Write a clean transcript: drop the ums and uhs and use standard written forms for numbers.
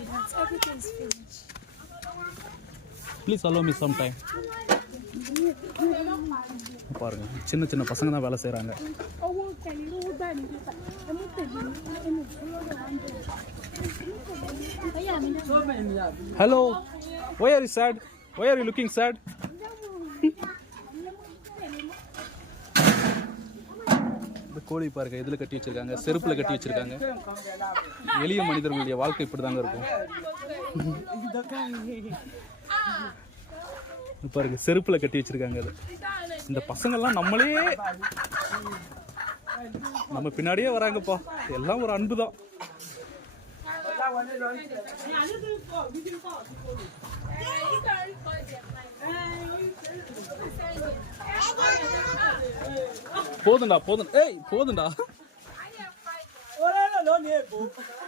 ingredients. Everything is finished. Please allow me some time. பாருங்க சின்ன சின்ன பசங்க தான் வேலை செய்கிறாங்க. Hello, why are you sad? Why are you looking sad? இந்த கோழி பாருங்க இதில் கட்டி வச்சிருக்காங்க, செருப்பில் கட்டி வச்சிருக்காங்க. எளிய மனிதர்களுடைய வாழ்க்கை இப்படி தாங்க இருக்கும். பாருங்க செருப்பில் கட்டி வச்சிருக்காங்க. அது இந்த பசங்கள்லாம் நம்ம பின்னாடியே வராங்கப்பா. எல்லாம் ஒரு அன்பு தான். போதுண்டா. ஏய் போதுண்டா.